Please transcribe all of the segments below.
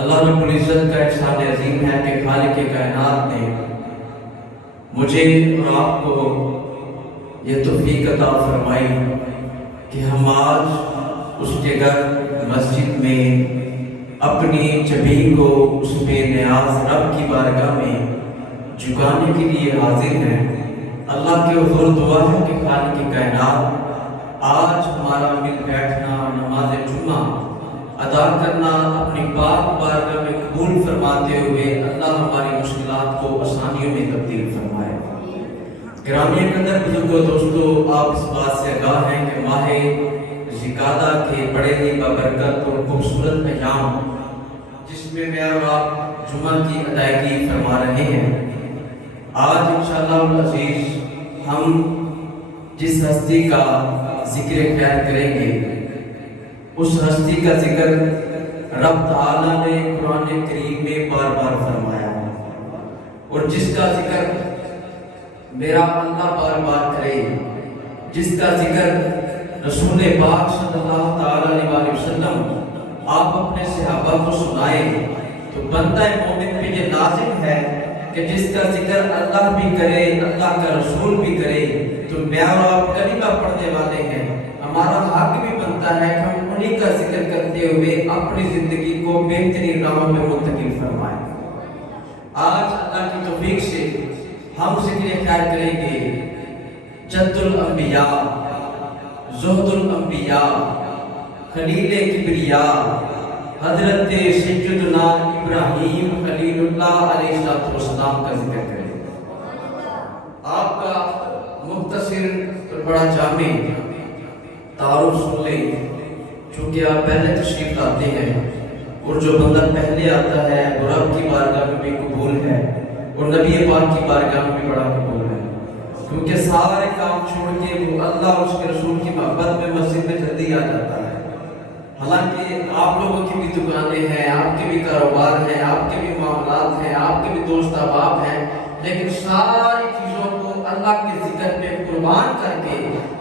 اللہ رب العزت کا احسان عظیم ہے کہ خالق کائنات نے مجھے اور آپ کو یہ توفیق عطا فرمائی کہ ہم آج اس کے گھر مسجد میں اپنی جبین کو اس بے نیاز رب کی بارگاہ میں جھکانے کے لیے حاضر ہیں۔ اللہ کے حضور دعا ہے کہ خالق کائنات آج ہمارا مل بیٹھنا، نماز جمعہ ادا کرنا اپنی پاک بارگاہ میں قبول فرماتے ہوئے اللہ ہماری مشکلات کو آسانیوں میں تبدیل فرمائے۔ گرامی قدر بزرگوں دوستو، آپ اس بات سے آگاہ ہیں کہ ماہ ذوالقعدہ کے بڑے ہی بابرکت اور خوبصورت ایام جس میں اور آپ جمعہ کی ادائیگی فرما رہے ہیں، آج انشاءاللہ العزیز ہم جس ہستی کا ذکر خیر کریں گے اس ہستی کا ذکر رب تعالیٰ نے قرآن کریم میں بار بار فرمایا ہے، اور جس کا ذکر میرا اللہ بار بار کرے، جس کا ذکر رسول پاک صلی اللہ تعالیٰ علیہ وسلم آپ اپنے صحابہ کو سنائے، تو بندہ مومن پہ یہ لازم ہے کہ جس کا ذکر اللہ بھی کرے، اللہ کا رسول بھی کرے، تو میں اور آپ کلمہ پڑھنے والے ہیں، ہمارا حق بھی بنتا ہے کہ ہم انہی کا ذکر کرتے ہوئے اپنی زندگی کو بہترین راہوں میں منتقل فرمائیں۔ آج اللہ کی توفیق سے ہم ذکر خیر کریں گے جد الانبیاء، زہد الانبیاء، خلیل کبریاء، حضرت سیدنا ابراہیم خلیل اللہ علیہ السلام کا ذکر کریں۔ آپ کا مختصر اور بڑا جامع تعارف سن لیں، چونکہ آپ پہلے تشریف لاتے ہیں، اور جو بندہ پہلے آتا ہے وہ رب کی بارگاہ میں بھی قبول ہے اور نبی پاک کی بارگاہ میں بھی بڑا قبول ہے، کیونکہ سارے کام چھوڑ کے وہ اللہ اور اس کے رسول کی محبت میں مسجد میں جلدی آ جاتا ہے۔ حالانکہ آپ لوگوں کی بھی دکانیں ہیں، آپ کے بھی کاروبار ہیں، آپ کے بھی معاملات ہیں، آپ کے بھی دوست احباب ہیں، لیکن ساری چیزوں کو اللہ کے ذکر پہ قربان کر کے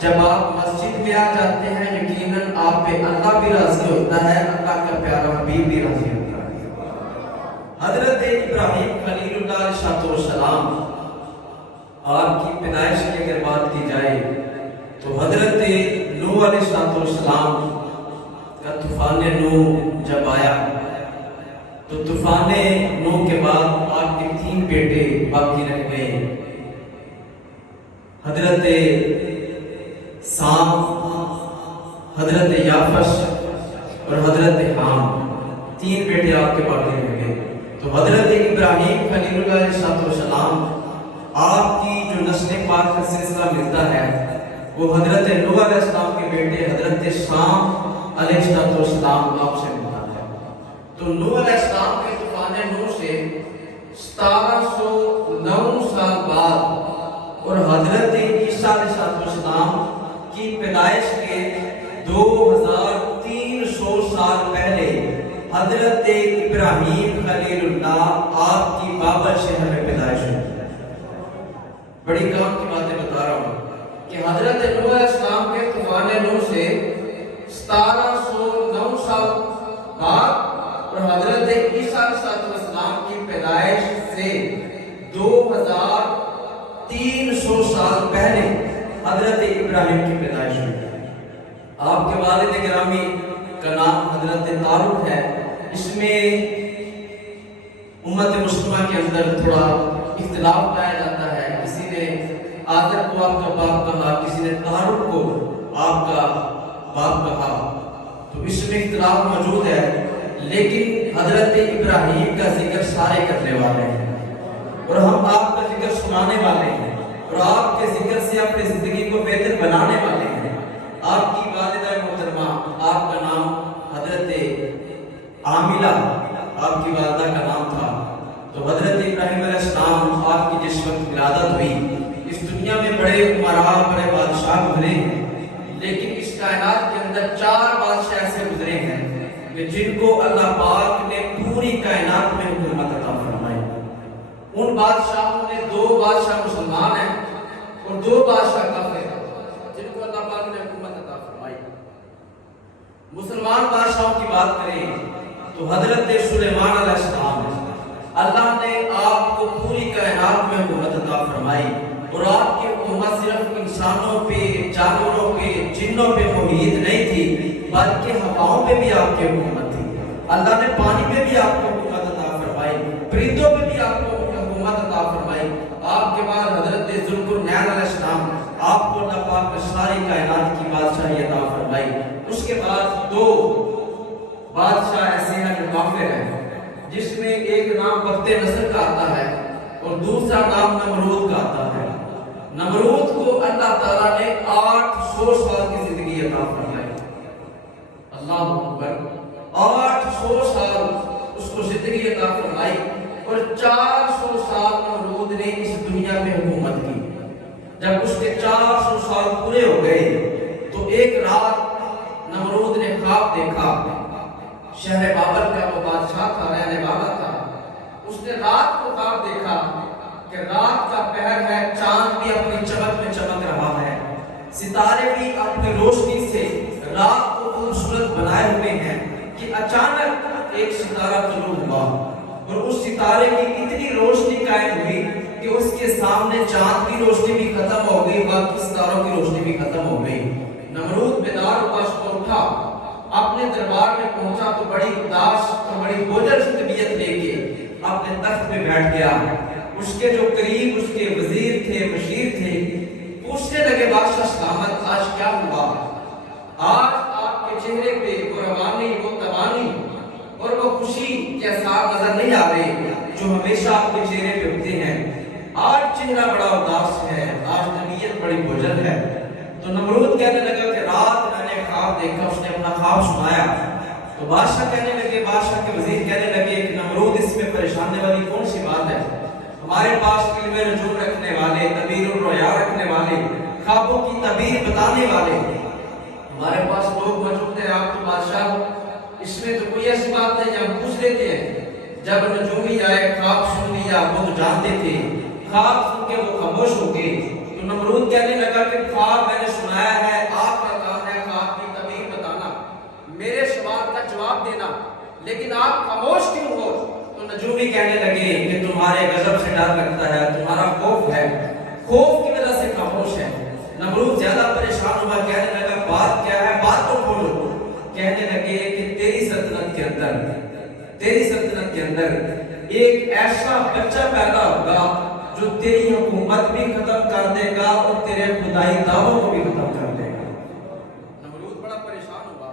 جب آپ مسجد میں آ جاتے ہیں، یقیناً آپ پہ اللہ بھی راضی ہوتا ہے، اللہ کا پیارا حبیب بھی راضی ہوتا ہے۔ حضرت ابراہیم خلیل اللہ علیہ السلام، آپ کی پیدائش کی اگر بات کی جائے تو حضرت نوح علیہ السلام کا طوفان نوح جب آیا تو طوفان نوح کے بعد آپ کے 3 بیٹے باقی رہ گئے، حضرت سام، حضرت یافش اور حضرت حام، 3 بیٹے آپ کے باقی رہ گئے۔ تو حضرت ابراہیم خلیل اللہ علیہ السلام آپ کی جو نسل پاک کا سلسلہ ملتا ہے وہ حضرت نوح علیہ السلام کے بیٹے حضرت سام علیہ السلام آپ سے ملتا ہے۔ تو نوح علیہ السلام کے طوفان نوح سے 1709 سال بعد اور حضرت عیسیٰ علیہ السلام کی پیدائش کے 2300 سال پہلے حضرت ابراہیم خلیل اللہ آپ کی بابل شہر میں پیدائش ہوئی۔ بڑی کام کی باتیں بتا رہا ہوں کہ حضرت نوح علیہ السلام کے طوفان نوح سے 1709 سال بعد اور حضرت عیسیٰ علیہ السلام کی پیدائش سے 2300 سال پہلے حضرت ابراہیم کی پیدائش ہوئی۔ آپ کے والد گرامی کا نام حضرت طارق ہے۔ اس میں امت مسلمہ کے اندر تھوڑا اختلاف پایا جاتا ہے، کسی نے آدر کو آپ کا باپ کہا، کسی نے طارق کو آپ کا باپ کہا، تو اس میں اختلاف موجود ہے، لیکن حضرت ابراہیم کا ذکر سارے کرنے والے ہیں اور ہم آپ کا ذکر سنانے والے ہیں اور آپ کے ذکر سے اپنی زندگی کو بہتر بنانے والے ہیں۔ آپ کی والدہ محترمہ، آپ کا نام حضرت عاملہ آپ کی والدہ کا نام تھا، تو حضرت ابراہیم علیہ السلام آپ کی جس وقت ولادت ہوئی، اس دنیا میں بڑے عمراء، بڑے بادشاہ گزرے ہیں، لیکن اس کائنات کے اندر 4 بادشاہ ایسے گزرے ہیں کہ جن کو اللہ پاک نے پوری کائنات میں حکومت عطا فرمائی۔ ان بادشاہوں میں 2 بادشاہ مسلمان ہیں اور 2 بادشاہ کافر ہیں جن کو اللہ پاک نے حکومت عطا فرمائی۔ مسلمان بادشاہوں کی بات کریں تو حضرت سلیمان علیہ السلام اللہ نے آپ کو پوری کائنات میں حکومت عطا فرمائی، اور آپ کی حکومت صرف انسانوں پہ، جانوروں پہ، جنوں پہ محیط نہیں تھی، بلکہ ہواؤں پہ بھی آپ کی حکومت تھی۔ اللہ نے پانی پہ بھی آپ کو حکومت عطا فرمائی، پرندوں پہ بھی آپ کو حکومت عطا فرمائی۔ آپ کے بعد حضرت ذوالقرنین علیہ السلام آپ کو اللہ پاک نے ساری کائنات کی بادشاہی عطا فرمائی۔ اس کے بعد دو بادشاہ ایسے ہیں جو کافر ہیں، جس میں ایک نام بخت نصر کا آتا ہے اور دوسرا نام نمرود کا آتا ہے۔ نمرود کو اللہ تعالیٰ نے 800 سال کی زندگی عطا فرمائی۔ اللہ اکبر، 800 سال اس کو زندگی عطا فرمائی، اور 400 سال نمرود نے اس دنیا پہ حکومت کی۔ جب اس کے 400 سال پورے ہو گئے تو ایک رات نمرود نے خواب دیکھا۔ شہر بابل کا وہ بادشاہ تھا، رہنے والا تھا۔ اس نے رات کو خواب دیکھا کہ رات کا پہر ہے، چاند بھی اپنی چمک میں چمک رہا ہے، ستارے بھی اپنی روشنی سے رات کو خوبصورت بنائے ہوئے ہیں، کہ اچانک ایک ستارہ طلوع ہوا اور اس ستارے کی اتنی روشنی قائم ہوئی کہ اس کے سامنے چاند کی روشنی بھی ختم ہو گئی، باقی ستاروں کی روشنی بھی ختم ہو گئی۔ نمرود بیدار ہوا، صبح اٹھا، اپنے دربار میں پہنچا تو بڑی اداس اور بڑی بوجھل طبیعت لے کے اپنے تخت پہ بیٹھ گیا۔ اس کے جو قریب اس کے وزیر تھے، مشیر تھے، پوچھنے لگے بادشاہ سلامت، آج کیا ہوا؟ آج آپ کے چہرے پہ وہ روانی، وہ توانی اور وہ خوشی کے آثار نظر نہیں آ رہے جو ہمیشہ آپ کے چہرے پہ ہوتے ہیں۔ آج چہرہ بڑا اداس ہے، آج طبیعت بڑی بوجھل ہے۔ تو نمرود کہنے لگا کہ رات میں نے خواب دیکھا، اس نے اپنا خواب سنایا۔ تو بادشاہ کہنے لگے، بادشاہ کے وزیر کہنے لگے کہ نمرود اس میں پریشان ہونے والی کون سی بات ہے؟ ہمارے پاس علم نجوم رکھنے والے، تعبیر الرؤیا رکھنے والے، خوابوں کی تعبیر بتانے والے ہمارے پاس لوگ موجود ہیں۔ آپ تو بادشاہ، اس میں تو کوئی ایسی بات نہیں، ہم پوچھ لیتے ہیں۔ جب نجومی آئے، خواب سن لیا، وہ تو جانتے تھے، خواب سن کے وہ خاموش ہو گئے۔ تو نمرود کہنے لگا کہ خواب میں نے سنایا ہے، آپ کا کام ہے خواب کی تعبیر بتانا، میرے سوال کا جواب دینا، لیکن آپ خاموش کیوں ہو؟ تو نجومی کہنے لگے کہ تمہارے غضب سے ڈر لگتا ہے، تمہارا خوف ہے، خوف کی وجہ سے خاموش ہے۔ نمرود زیادہ پریشان ہوا، کہنے لگا بات کیا ہے، بات تو کھولو۔ کہنے لگے کہ تیری سلطنت کے اندر ایک ایسا بچہ پیدا ہوگا جو تیری حکومت بھی ختم کر دے گا اور تیرے خدائی دعووں کو بھی ختم کر دے گا۔ نمرود بڑا پریشان ہوا،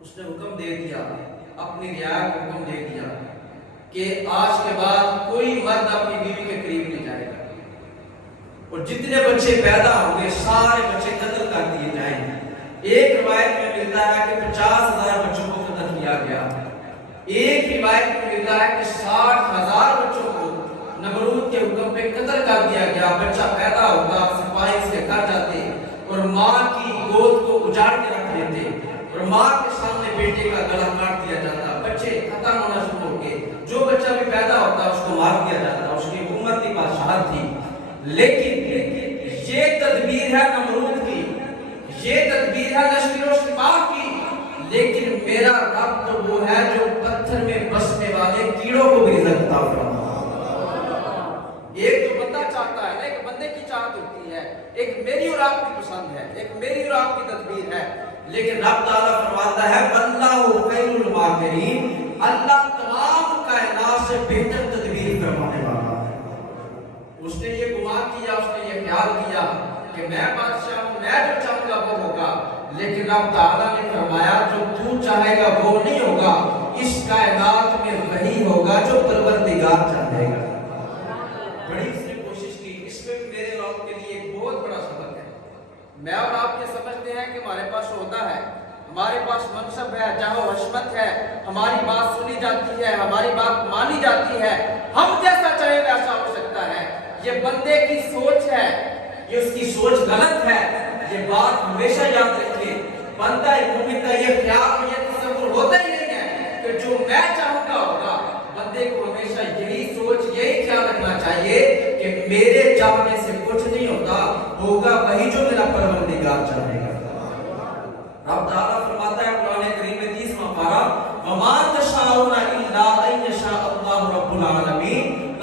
اس نے حکم دے دیا، اپنی رعایا کو حکم دے دیا کہ آج کے بعد کوئی مرد اپنی بیوی کے قریب نہیں جائے گا، اور جتنے بچے پیدا ہوں گے سارے بچے قتل کر دیے جائیں گے۔ ایک روایت میں ملتا ہے کہ 50,000 بچوں کو قتل کیا گیا، ایک روایت میں ملتا ہے کہ 60,000 بچوں کو نمرود کے حکم پہ قتل کر دیا گیا۔ بچہ پیدا ہوگا، سپاہی اس کے گھر جاتے اور ماں کی گود کو اجاڑ کے رکھ لیتے، اور ماں کے سامنے بیٹے کا گلا کاٹ دیا جاتا، بچے ختم ہونا شروع ہو گئے، جو بچہ بھی پیدا ہوتا اس کو مار دیا جاتا۔ اس کی حکومت کی بادشاہت تھی، لیکن یہ تدبیر ہے نمرود کی، یہ تدبیر ہے لشکر و سپاہ کی، لیکن میرا رب تو وہ ہے جو پتھر میں بسنے والے کیڑوں کو بھی رزق عطا فرماتا ہے۔ ایک تو بندہ چاہتا ہے، ایک بندے کی چاہت ہوتی ہے، ایک میری اور آپ کی پسند ہے، ایک میری اور آپ کی تدبیر ہے، لیکن رب تعالیٰ فرماتا ہے واللہ خیر الماکرین، اللہ تمام کائنات سے بہتر تدبیر فرمانے والا ہے۔ اس نے یہ گمان کیا، اس نے یہ خیال کیا کہ میں بادشاہ ہوں، میں جو چاہوں گا وہ ہوگا، لیکن رب تعالیٰ نے فرمایا جو تو چاہے گا وہ نہیں ہوگا، اس کائنات میں وہی ہوگا جو پروردگار چاہے گا۔ بڑی اس نے کوشش کی، اس میں بھی میرے اور آپ کے لیے ایک بہت بڑا سبق ہے۔ میں اور آپ یہ سمجھتے ہیں کہ ہمارے پاس عہدہ ہے، ہمارے پاس منصب ہے، جاہ و حشمت ہے، ہماری بات سنی جاتی ہے، ہماری بات مانی جاتی ہے، ہم جیسا چاہے ویسا ہو سکتا ہے۔ یہ بندے کی سوچ ہے، یہ اس کی سوچ غلط ہے۔ یہ بات ہمیشہ یاد رکھیے، بندہ مومن کا یہ خیال، یہ تصور ہوتا ہی نہیں ہے کہ جو میں چاہوں گا ہوگا۔ بندے کو ہمیشہ یہی سوچ، یہی خیال رکھنا چاہیے کہ میرے چاہنے سے کچھ نہیں ہوتا، ہوگا وہی جو میرا پروردگار چاہے گا۔ رب تعالیٰ فرماتا ہے قرآن کریم میں 30واں پارہ وَمَا تَشَاءُونَ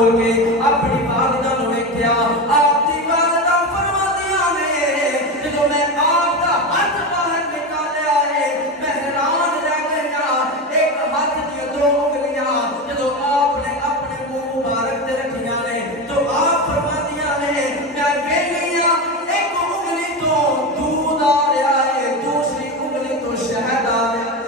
کھول کے اپنی والدہ نو ویکھیا آپ دی والدہ فرماندیاں نے جدوں میں آپ دا ہاتھ باہر نکالیا ہے میں حیران رہ گیا ایک ہاتھ دی دو انگلیاں جدوں آپ نے اپنے منہ مبارک تے رکھیاں نے تو آپ فرماندیاں نے میں ویکھ گیا ایک انگلی تو دودھ آ رہا ہے دوسری انگلی تو شہد آ رہا ہے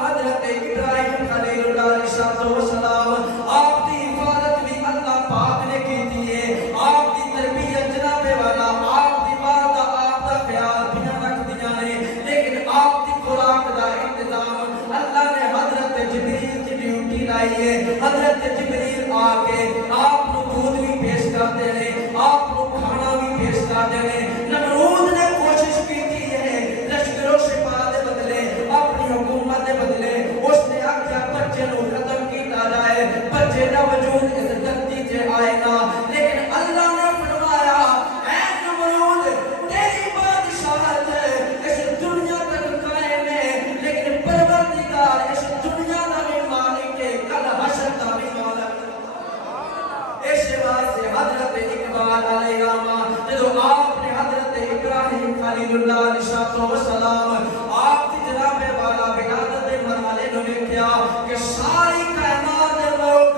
حضرت ابراہیم خلیل اللہ علیہ السلام آپ کی حفاظت بھی اللہ پاک نے کی ہے آپ کی تربیت جناب والا آپ کی والدہ آپ کا خیال بھی رکھ دیا نے لیکن آپ کی خوراک کا انتظام اللہ نے حضرت جبریل کی ڈیوٹی لائی ہے حضرت جبریل آ کے آپ کو دودھ بھی پیش کرتے ہیں آپ کو کھانا بھی پیش کرتے ہیں نمرود نے کوشش کی ہے لشکروں سے پادے بدلے اپنی حکومت دے بدلے اس نے آکھیا بچے نو ختم کیتا جائے بچے دا وجود اس دھرتی تے آئے گا لیکن اللہ نے فرمایا اے نمرود تیری بادشاہت اس دنیا تک قائم ہے لیکن پروردگار اس دنیا دا بھی مالک ہے کل حشر دا بھی مالک اس واسطے حضرت اقبال علیہ السلام جدو آپ نے حضرت ابراہیم خلیل اللہ علیہ السلام آپ کی جناب والا ولادت مرحلے نو ویکھیا کہ ساری کائنات دے لوگ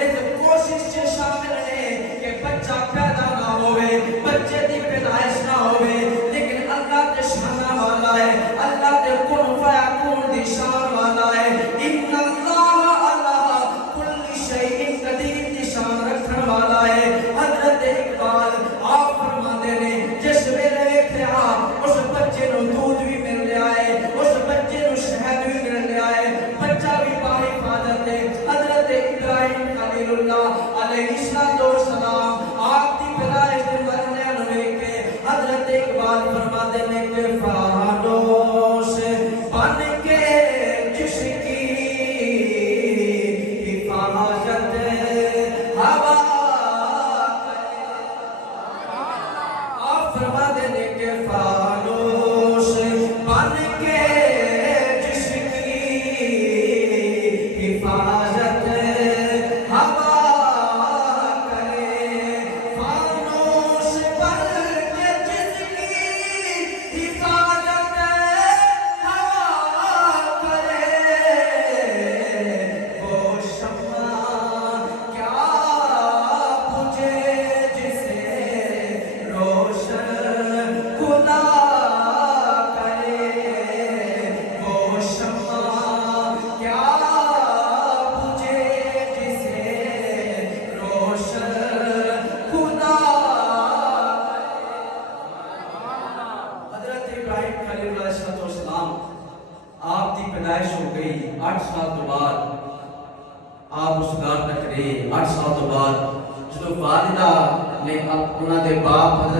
اس کوشش سے شامل ہیں کہ بچہ پیدا نہ ہوئے بچے دی پیدائش نہ ہوئے لیکن اللہ کے شان والا ہے اللہ کے کن فیکون دی شان والا ہے ان اللہ علی کل شیء قدیر دی شان رکھنے والا ہے حضرت اقبال آپ فرماتے ہیں جس ویلے ویکھیا اس بچے نو دودھ بھی مل رہا ہے اس بچے نو شہد بھی مل رہا ہے بچہ بھی باحفاظت ہے حضرت ابراہیم خلیل اللہ علیہ السلام آپ کی پیدائش کے مرحلے نو ویکھ کے حضرت اقبال فرماتے ہیں کہ فانوس بن کے جس کی حفاظت ہوا آپ فرماتے ہیں کہ فانوس بن کے جس کی حفاظت ہوا کرے فانوس بن کے جس کی حفاظت ہوا کرے وہ شمع کیا بجھے جسے روشن خدا کرے وہ شمع کیا بجھے جسے روشن خدا حضرت ابراہیم خلیل اللہ علیہ السلام آپ کی پیدائش ہو گئی 8 سال تو بعد آپ اس گھر تک رہے 8 سال تو بعد جب والدہ نے انہاں دے باپ حضرت